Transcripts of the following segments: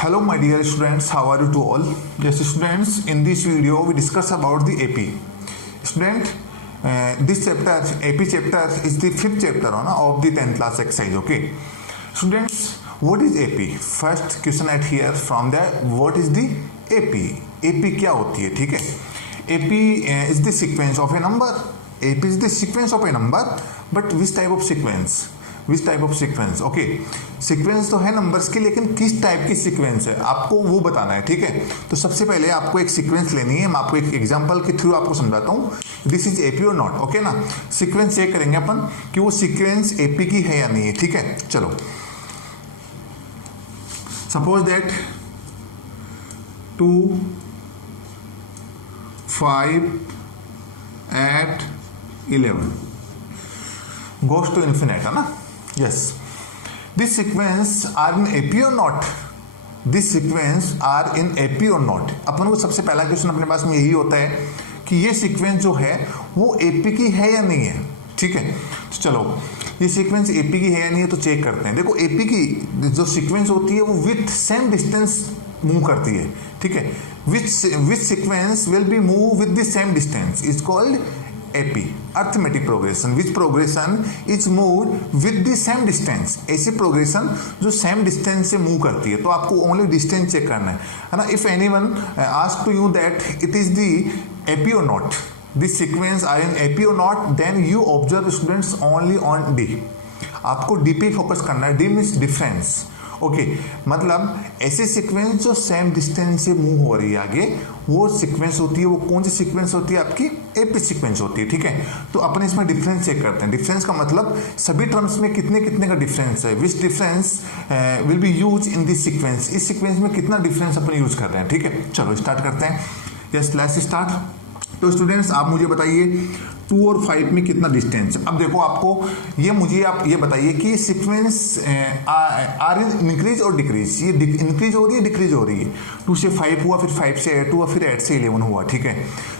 Hello my dear students, how are you to all? Yes students, in this video we discuss about the AP. Student, this chapter, AP chapter is the fifth chapter of the 10th class exercise, okay? Students, what is AP? First question at here from the, what is the AP? AP क्या होती है, ठीक है? AP is the sequence of a number. AP is the sequence of a number, but which type of sequence? Which type of sequence okay sequence तो है numbers की, लेकिन किस टाइप की सीक्वेंस है आपको वो बताना है, ठीक है। तो सबसे पहले आपको एक सीक्वेंस लेनी है, मैं आपको एक एग्जांपल के थ्रू आपको समझाता हूँ दिस इज एपी और नॉट, ओके ना। सीक्वेंस चेक करेंगे अपन कि वो सीक्वेंस एपी की है या नहीं है, ठीक है। चलो suppose that 2 5 8 11 goes to infinite, है ना। Yes, this sequence are in AP or not? This sequence are in AP or not? अपन को सबसे पहला क्वेश्चन अपने पास में यही होता है कि ये सीक्वेंस जो है वो AP की है या नहीं है, ठीक है। तो चलो ये सीक्वेंस AP की है या नहीं है तो चेक करते हैं। देखो AP की जो सीक्वेंस होती है वो विथ सेम डिस्टेंस मूव करती है, ठीक है। विच sequence will be move with the same distance is called AP, arithmetic progression, which progression is move with the same distance. ऐसी प्रोग्रेशन जो सेम डिस्टेंस से मूव करती है, तो आपको ओनली डिस्टेंस चेक करना है ना। If anyone ask to you that it is the AP or not, this sequence are in AP or not, then you observe students only on D। आपको D पे focus करना है। D means difference, okay मतलब ऐसे sequence जो same distance से move हो रही है आगे, वो सीक्वेंस होती है। वो कौन सी सीक्वेंस होती है? आपकी AP सीक्वेंस होती है, ठीक है। तो अपन इसमें डिफरेंस चेक करते हैं। डिफरेंस का मतलब सभी टर्म्स में कितने कितने का डिफरेंस है, which difference will be use in this sequence. इस सीक्वेंस में कितना डिफरेंस अपन यूज कर रहे हैं, ठीक है। चलो स्टार्ट करते हैं। Yes let's start. तो स्टूडेंट्स आप मुझे बताइए 2 और 5 में कितना डिस्टेंस। अब देखो आपको ये मुझे आप ये बताइए कि सीक्वेंस आर इन इंक्रीज और डिक्रीज, ये इंक्रीज हो रही है डिक्रीज हो रही है। 2 से 5 हुआ, फिर 5 से 8 हुआ, फिर 8 से 11 हुआ, ठीक है।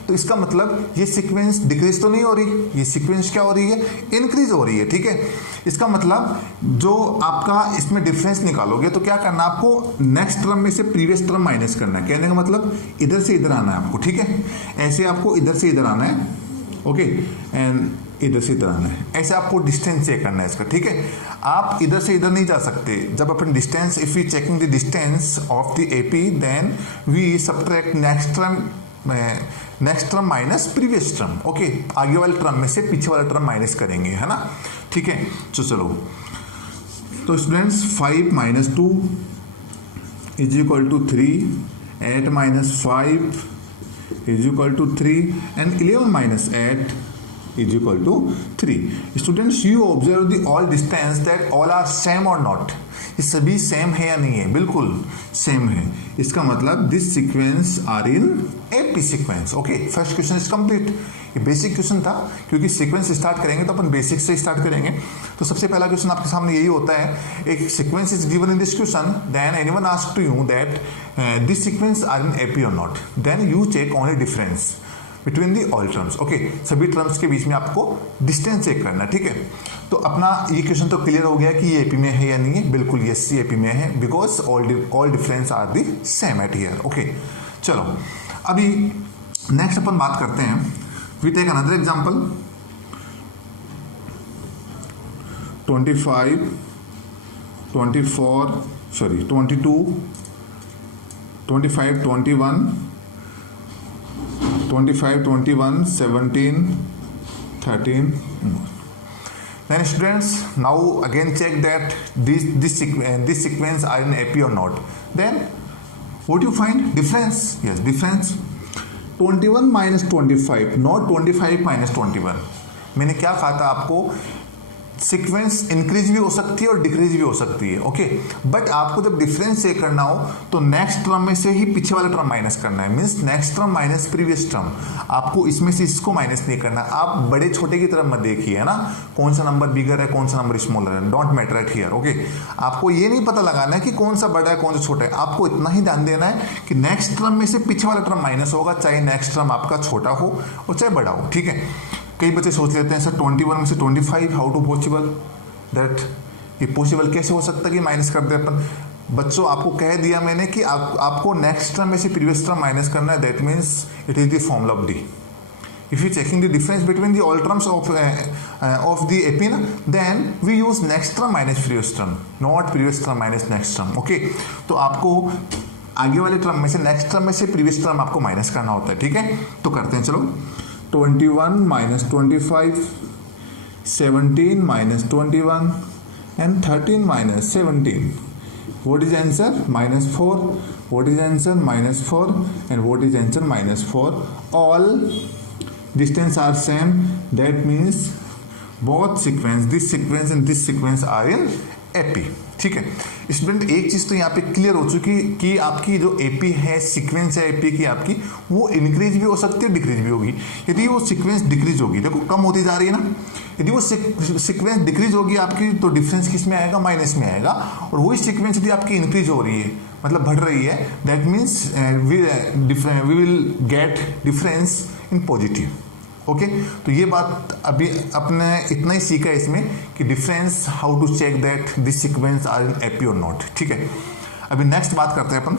तो इसका मतलब ये सीक्वेंस डिक्रीज तो नहीं हो रही, ये सीक्वेंस क्या हो रही है? इंक्रीज हो रही है, ठीक है। इसका मतलब जो आपका इसमें डिफरेंस निकालोगे तो क्या करना आपको, नेक्स्ट टर्म में से प्रीवियस टर्म माइनस करना है। कहने का मतलब इधर से इधर आना है आपको, ठीक है। ऐसे आपको इधर से इधर आना है, ओके एंड इधर से इधर आना है। ऐसे आपको डिस्टेंस चेक करना है इसका, ठीक है। आप इधर से इधर नहीं जा सकते। जब अपन distance, if we checking the distance of the AP then we subtract next term minus previous term, okay. आगे वाले टर्म में से पीछे वाला टर्म माइनस करेंगे, है ना, ठीक है। तो चलो तो students 5 - 2 is equal to 3, 8 - 5 is equal to 3 and 11 - 8 is equal to 3. Students, you observe the all distance that all are same or not. ये सभी सेम है या नहीं है? बिल्कुल सेम है। इसका मतलब this sequence are in AP sequence, okay. First question is complete. ये बेसिक क्वेश्चन था, क्योंकि सीक्वेंस स्टार्ट करेंगे तो अपन बेसिक से स्टार्ट करेंगे। तो सबसे पहला क्वेश्चन आपके सामने यही होता है, एक sequence is given in this question, then anyone ask to you that this sequence are in AP or not, then you check only difference between the all terms, okay. सभी टर्म्स के बीच में आपको डिस्टेंस चेक करना है, ठीक है। तो अपना ये क्वेश्चन तो क्लियर हो गया कि ये AP में है या नहीं है। बिल्कुल यस ये AP में है, because all difference are the same at here, okay. चलो अभी नेक्स्ट अपन बात करते हैं, we take another example 22 25 21 25 21 17 13 then students now again check that this sequence are in AP or not, then what you find? Difference, yes difference 21 - 25 not 25 - 21। मैंने क्या कहा था आपको, सीक्वेंस इंक्रीज भी हो सकती है और डिक्रीज भी हो सकती है, ओके। बट आपको जब डिफरेंस चेक करना हो तो नेक्स्ट टर्म में से ही पीछे वाला टर्म माइनस करना है, means next term minus previous term. आपको इसमें से इसको माइनस नहीं करना। आप बड़े छोटे की तरफ मत देखिए, है ना, कौन सा नंबर बिगर है कौन सा नंबर स्मॉलर है, don't matter at here, okay. आपको ये नहीं पता लगाना है कि कौन सा बड़ा है कौन सा छोटा है। आपको इतना ही ध्यान देना है कि नेक्स्ट टर्म में से पीछे वाला टर्म माइनस होगा, चाहे नेक्स्ट टर्म आपका छोटा हो और चाहे बड़ा हो, ठीक है। कई बच्चे सोच लेते हैं सर 21 में से 25 हाउ टू पॉसिबल दैट, ये पॉसिबल कैसे हो सकता है कि माइनस कर दे अपन। बच्चों आपको कह दिया मैंने कि आपको नेक्स्ट टर्म में से प्रीवियस टर्म माइनस करना है, that means it is the formula of D. If you checking the difference between the all terms of the AP, then we use next term minus previous term, not previous term minus next term. Okay, तो आपको आगे वाले term में से next term में से previous term आपको minus करना होता है. ठीक है, तो करते हैं. चलो 21 minus 25, 17 minus 21 and 13 minus 17. What is answer? Minus 4. What is answer? Minus 4. And what is answer? Minus 4. All distance are same, that means both sequence, this sequence and this sequence are in AP. ठीक है student, एक चीज तो यहाँ पे clear हो चुकी कि आपकी जो AP है, सीक्वेंस है AP की आपकी, वो इंक्रीज भी हो सकती है, डिक्रीज भी होगी. यदि वो सीक्वेंस डिक्रीज होगी, देखो कम होती जा रही है ना, यदि वो सीक्वेंस डिक्रीज होगी आपकी तो डिफरेंस किस में आएगा? माइनस में आएगा. और वही सीक्वेंस यदि आपकी इंक्रीज हो रही है, मतलब बढ़ रही है, that means we will get difference in positive. Okay, तो ये बात अभी अपने इतना ही सीखा है इसमें कि difference, how to check that this sequence are in AP और नॉट. ठीक है, अभी नेक्स्ट बात करते हैं अपन.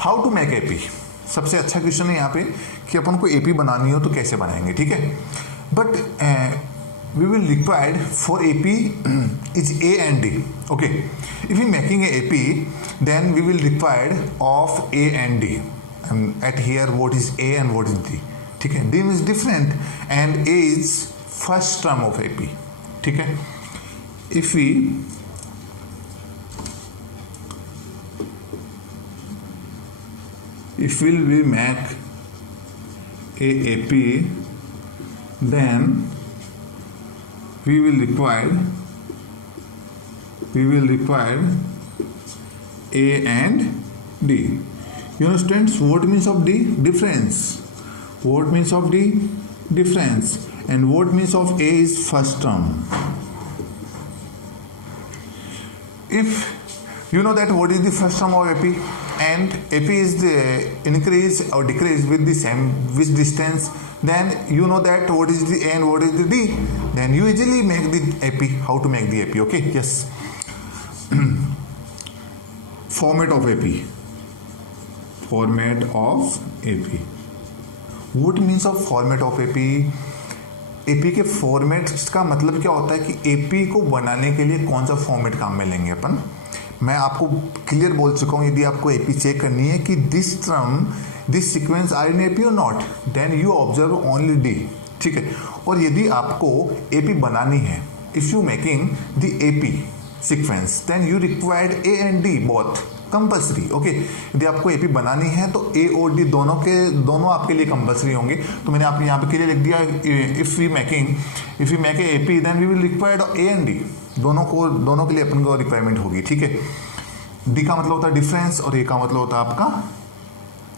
How to make AP. सबसे अच्छा क्वेश्चन है यहाँ पे कि अपन को एपी बनानी हो तो कैसे बनाएंगे. ठीक है, but we will required for AP is A and D. Okay, if you making a AP then we will required of A and D. At here what is A and what is D. ठीक है, D is different and A is first term of AP. ठीक है, if we if we make a AP, then we will require A and D. You know students, what means of D? Difference. What means of D? Difference. And what means of A is first term. If you know that what is the first term of AP, and AP is the increase or decrease with the same with distance, then you know that what is the A and what is the D, then you easily make the AP. How to make the AP? Okay, yes. Format of AP. Format of AP. What means of format of AP? AP के formats का मतलब क्या होता है कि AP को बनाने के लिए कौन सा फॉर्मेट काम में लेंगे अपन. मैं आपको क्लियर बोल चुका हूँ, यदि आपको एपी चेक करनी है कि this term this sequence are in AP और not, then you observe only D. ठीक है, और यदि आपको एपी बनानी है, if you making the AP sequence then you required A and D both compulsory. Okay, यदि आपको एपी बनानी है तो ए और डी दोनों आपके लिए कंपल्सरी होंगे. तो मैंने आप यहाँ पे क्लियर लिख दिया, if you make a AP then we will required A and D. दोनों के लिए अपन को रिक्वायरमेंट होगी. ठीक है, डी का मतलब होता है डिफरेंस और ए का मतलब होता है आपका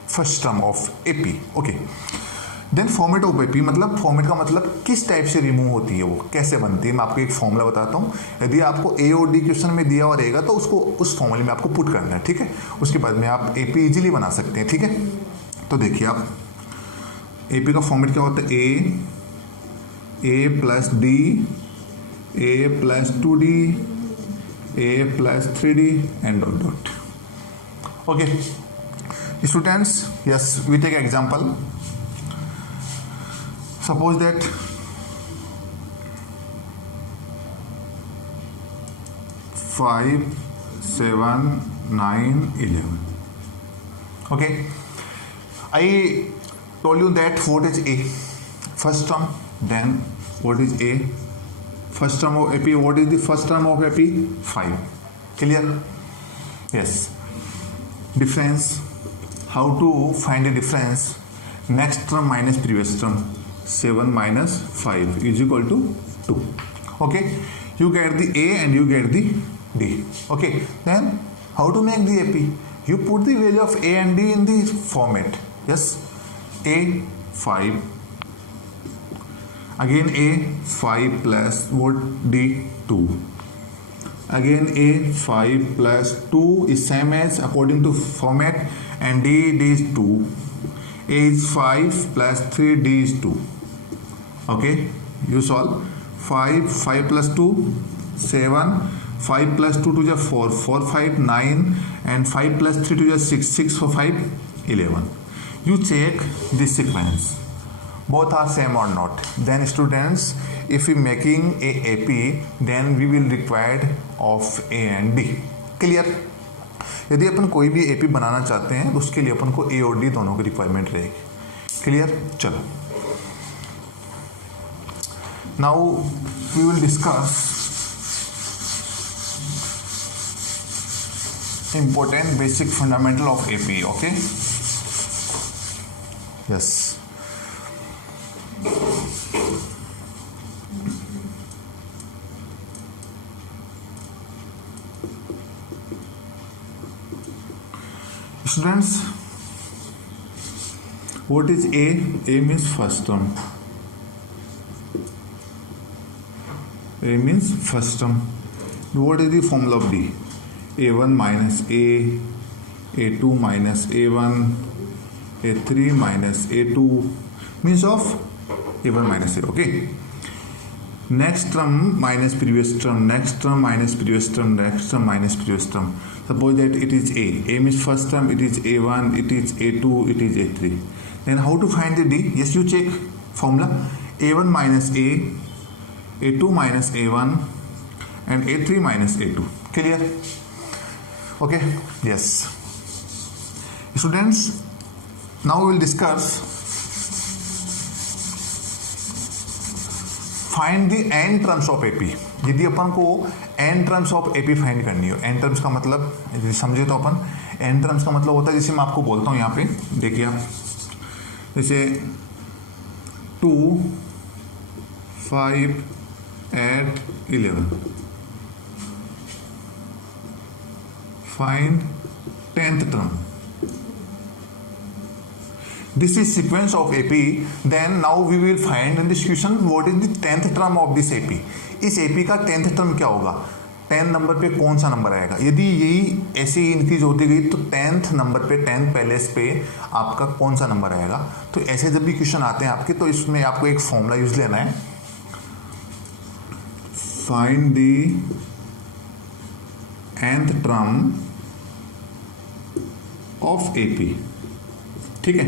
first term of AP. Okay, then format of AP, मतलब फॉर्मेट का मतलब किस टाइप से रिमूव होती है, वो कैसे बनती है. मैं आपको एक फॉर्मूला बताता हूँ. यदि आपको ए और डी क्वेश्चन में दिया हुआ रहेगा तो उसको उस फॉर्मूले में आपको पुट करना है. ठीक है, उसके बाद में आप एपी इजीली बना सकते हैं. ठीक है, तो देखिए आप एपी का फॉर्मेट क्या होता है, A plus D, A plus 2D, A plus 3D and dot dot. Okay, students, yes, we take example. Suppose that 5, 7, 9, 11. Okay, I told you that what is A first term, then what is A first term of AP. What is the first term of AP? 5. Clear? Yes. Difference. How to find a difference? Next term minus previous term. 7 minus 5 is equal to 2. Okay. You get the A and you get the D. Okay. Then how to make the AP? You put the value of A and D in the format. Yes. A 5. Again A 5 plus vote D 2, again A 5 plus 2 is same as according to format, and d is 2, a is 5 plus 3 d is 2. Okay, you solve 5 plus 2 7, 5 plus 2 to the 4 5 9, and 5 plus 3 to the 6 for 5 11. You check this sequence, both are same or not. Then students, if we making a AP, then we will required of A and D. Clear? यदि अपन कोई भी AP बनाना चाहते हैं तो उसके लिए अपन को A और D दोनों की रिक्वायरमेंट रहेगी. क्लियर? चलो, now we will discuss important basic fundamental of AP. Okay? Yes. Students, what is A? A means first term. A means first term. What is the formula of D? A1 minus A, A2 minus A1, A3 minus A2, means of A1 minus A. Okay. Next term minus previous term, next term minus previous term, next term minus previous term. Suppose that it is A. A means first term, it is A1, it is A2, it is A3. Then how to find the D? Yes, you check formula. A1 minus A, A2 minus A1, and A3 minus A2. Clear? Okay? Yes. Students, now we will discuss find the n terms of AP. यदि अपन को n terms of AP find करनी हो, n terms का मतलब यदि समझे तो अपन n terms का मतलब होता है, जैसे मैं आपको बोलता हूँ यहाँ पे देखिए आप, जैसे 2 5 8 11, find 10th term. This is sequence of AP. Then now we will find in this question what is the 10th term of this AP. इस AP का 10th term क्या होगा, 10 नंबर पे कौन सा नंबर आएगा. यदि यही ऐसे ही इंक्रीज होती गई तो 10th नंबर पे 10 पैलेस पे आपका कौन सा नंबर आएगा. तो ऐसे जब भी क्वेश्चन आते हैं आपके, तो इसमें आपको एक फॉर्मूला यूज लेना है, find the nth term of AP. ठीक है,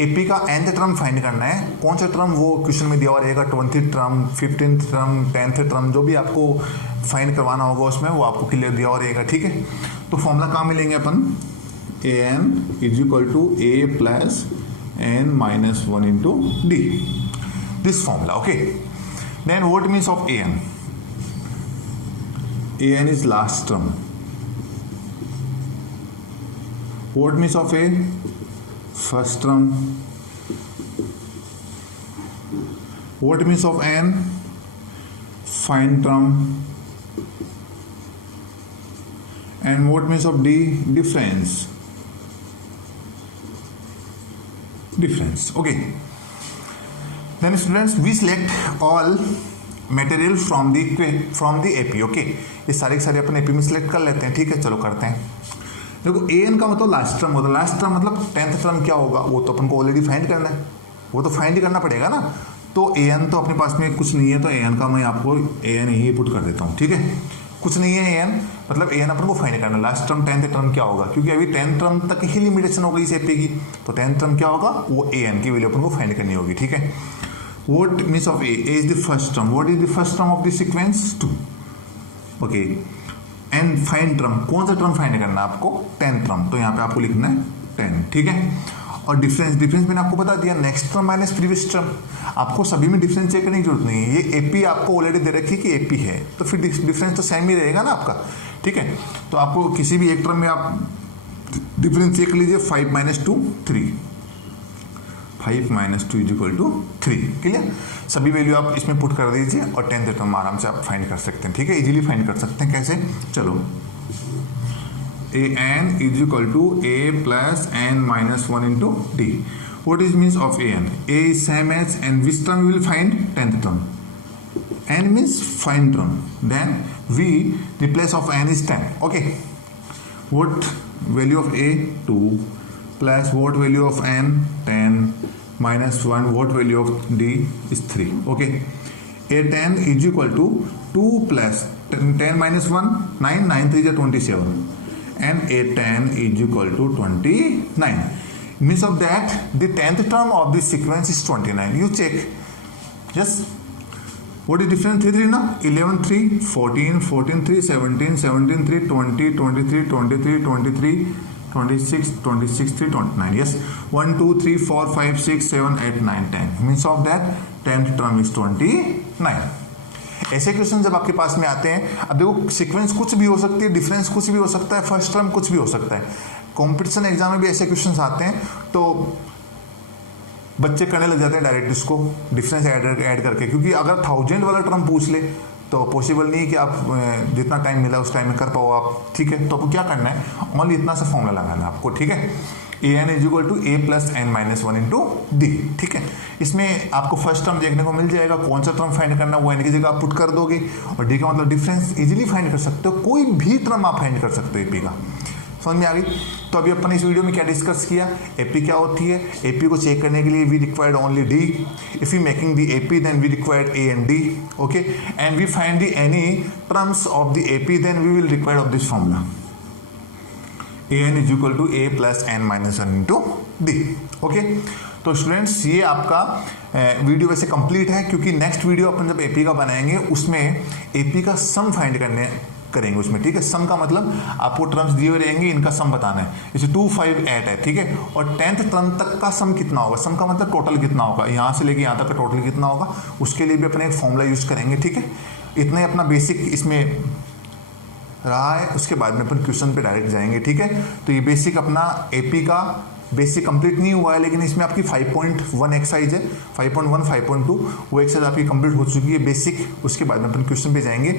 AP का nth टर्म फाइंड करना है. कौन सा टर्म वो क्वेश्चन में दिया हुआ रहेगा, 20th term, 15th term, 10th term, जो भी आपको फाइंड करवाना होगा उसमें वो आपको क्लियर दिया हुआ रहेगा. ठीक है, तो फॉर्मूला कहाँ मिलेंगे अपन, an is equal to a plus n minus 1 into D, this formula. Okay, then what means of an? an is last term. What means of A? First term. What means of N? Find term. And what means of D? Difference. Difference. Okay. Then students, we select all material from the AP. Okay. ये सारे के सारे अपन AP में select कर लेते हैं. ठीक है, चलो करते हैं. देखो an का मतलब लास्ट टर्म होता है. लास्ट टर्म मतलब 10th टर्म क्या होगा, वो तो अपन को ऑलरेडी फाइंड करना है, वो तो फाइंड ही करना पड़ेगा ना. तो an तो अपने पास में कुछ नहीं है, तो an का मैं आपको an यही पुट कर देता हूँ. ठीक है, कुछ नहीं है an, मतलब an अपन को फाइंड करना है. लास्ट टर्म 10th टर्म क्या होगा, क्योंकि अभी 10th टर्म तक ही लिमिटेशन हो गई इस AP की, तो 10th टर्म क्या होगा, वो an की वैल्यू अपन को फाइंड करनी होगी. ठीक है, what means of A? A is the first term. What is the first term of the sequence? 2. Okay. And find term, कौन सा टर्म फाइंड करना है आपको, 10th टर्म, तो यहाँ पे आपको लिखना है 10. ठीक है, और डिफरेंस मैंने आपको बता दिया, next term minus previous term. आपको सभी में डिफरेंस चेक करने की जरूरत नहीं है, ये AP आपको ऑलरेडी दे रखी है कि AP है, तो फिर डिफरेंस तो सेम ही रहेगा ना आपका. ठीक है, तो आपको किसी भी एक टर्म में आप डिफरेंस चेक लीजिए. 5 minus 2 3, 5 minus 2 is equal to 3. Clear, सभी वैल्यू आप इसमें पुट कर दीजिए और 10th टर्म आराम से आप फाइंड कर सकते हैं. ठीक है, इजीली फाइंड कर सकते हैं. कैसे, चलो, an is equal to a plus n minus 1 into D. what is means of an? A is same as, and which term we will find? 10th term. N means find term. Then we replace of n is 10. Okay. What value of A? 2 plus what value of n? 10 minus 1 what value of D is 3. Okay. A10 is equal to 2 plus 10 minus 1 9 9 3 is 27 and A10 is equal to 29. Means of that the 10th term of this sequence is 29. You check. Yes. What is difference? 3 3 now? 11 3 14 14 3 17 17 3 20 23 23 23 26 26 3 29. Yes. 1 2 3 4 5 6 7 8 9 10. Means of that 10th term is 29. ऐसे question जब आपके पास में आते हैं, अब देखो sequence कुछ भी हो सकती है, डिफरेंस कुछ भी हो सकता है, फर्स्ट टर्म कुछ भी हो सकता है। कंपटीशन एग्जाम में भी ऐसे क्वेश्चंस आते हैं तो बच्चे करने लग जाते हैं डायरेक्ट इसको डिफरेंस ऐड करके, क्योंकि अगर 1000 वाला टर्म पूछ ले तो पॉसिबल नहीं कि आप जितना टाइम मिला उस टाइम में कर पाओ आप। ठीक है, तो आपको क्या करना है, ओनली इतना सा फॉर्मूला लगाना है आपको। ठीक है, an is equal to a plus n minus 1 into D. ठीक है, इसमें आपको फर्स्ट टर्म देखने को मिल जाएगा, कौन सा टर्म फाइंड करना है वो n की जगह आप पुट कर दोगे और d का मतलब डिफरेंस इजीली फाइंड कर सकते हो, कोई भी टर्म आप फाइंड कर सकते हो एपी का। समझ में आ गई? तो अभी अपन इस वीडियो में क्या डिस्कस किया, एपी क्या होती है, एपी को चेक करने के लिए we required only D, if you making the AP then we required A and D. Okay, and we find the any terms of the AP then we will required of this formula an is equal to a plus n minus 1 into D. Okay, तो students ये आपका video वैसे complete है, क्योंकि next video अपन जब AP का बनाएंगे उसमें एपी का सम फाइंड करेंगे उसमें। ठीक है, सम का मतलब आपको टर्म्स दिए हुए रहेंगे, इनका सम बताना है। जैसे 2 5 8 है। ठीक है, और 10th टर्म तक का सम कितना होगा, सम का मतलब टोटल कितना होगा, यहाँ से लेके यहाँ तक का टोटल कितना होगा, उसके लिए भी अपने एक फॉर्मूला यूज करेंगे। ठीक है, इतना ही अपना बेसिक इसमें रहा है, उसके बाद में अपन क्वेश्चन पे डायरेक्ट जाएंगे। ठीक है, तो ये बेसिक अपना एपी का बेसिक कंप्लीट नहीं हुआ है, लेकिन इसमें आपकी 5.1 एक्सरसाइज है, 5.1 5.2 वो एक्सरसाइज आपकी कंप्लीट हो चुकी है बेसिक। उसके बाद में अपन क्वेश्चन पे जाएंगे।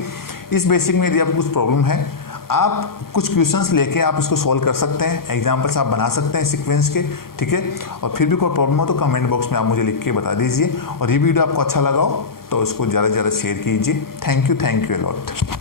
इस बेसिक में यदि आपको कुछ प्रॉब्लम है, आप कुछ क्वेश्चंस लेके आप इसको सॉल्व कर सकते हैं, एग्जाम्पल्स आप बना सकते हैं सीक्वेंस के। ठीक है, और फिर भी कोई प्रॉब्लम हो तो कमेंट बॉक्स में आप मुझे लिख के बता दीजिए। और ये वीडियो आपको अच्छा लगा हो तो उसको ज़्यादा से ज़्यादा शेयर कीजिए। Thank you a lot.